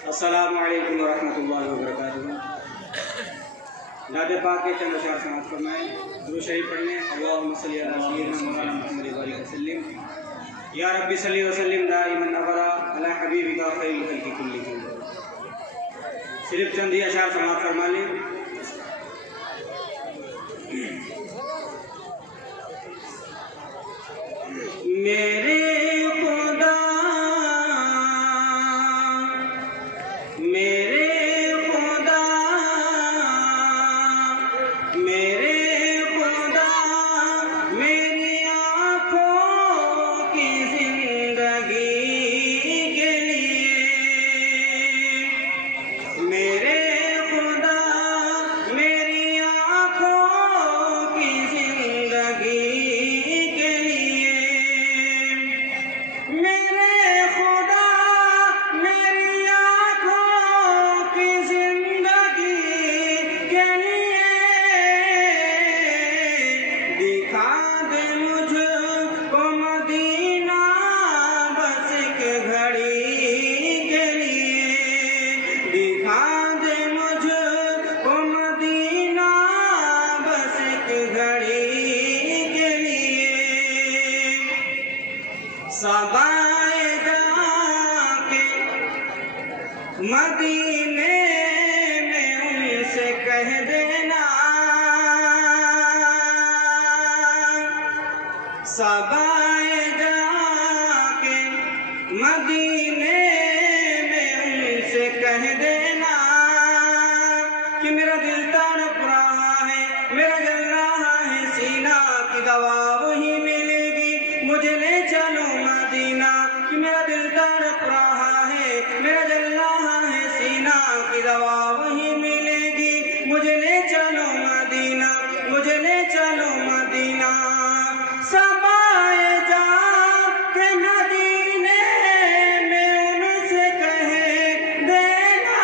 अस्सलामुअलैकुम वरहमतुल्लाहि वबरकातुहू। नाते पाक के चंद अशार समाअत फरमाएं। दुरूद शरीफ पढ़ने। अल्लाहुम्मा सल्लि अला सय्यिदिना मौलाना मुहम्मद व बारिक वसल्लिम। या रब्बी सल्लि वसल्लिम दाइमन अबदा अला हबीबिका खैरुल खल्क़ि कुल्लिहिम। सिर्फ चंद ही अशार समाअत फरमा लें। मेरे खुदा मेरी आँखों की जिंदगी के लिए, मेरे खुदा मेरी आँखों की जिंदगी के लिए, मेरे खुदा मेरी आँखों की जिंदगी के लिए, दिखा दे मुझको मदीना बस एक घड़ी के लिए, दिखा दे मुझको मदीना बस एक घड़ी के लिए। सबाए जाके मदीने में उनसे कह देना, सबाए जाके मदीने में उनसे कह देना कि मेरा दिल तड़प रहा है, मेरा जल रहा है सीना, की दवा वही मिलेगी, मुझे ले चलो मदीना। कि मेरा दिल तड़प रहा है, मेरा जल रहा है सीना, की दवा वही मिलेगी, मुझे ले चलो मदीना, मुझे ले चलो मदीना। समाए जाके मदीने में उनसे कह देना,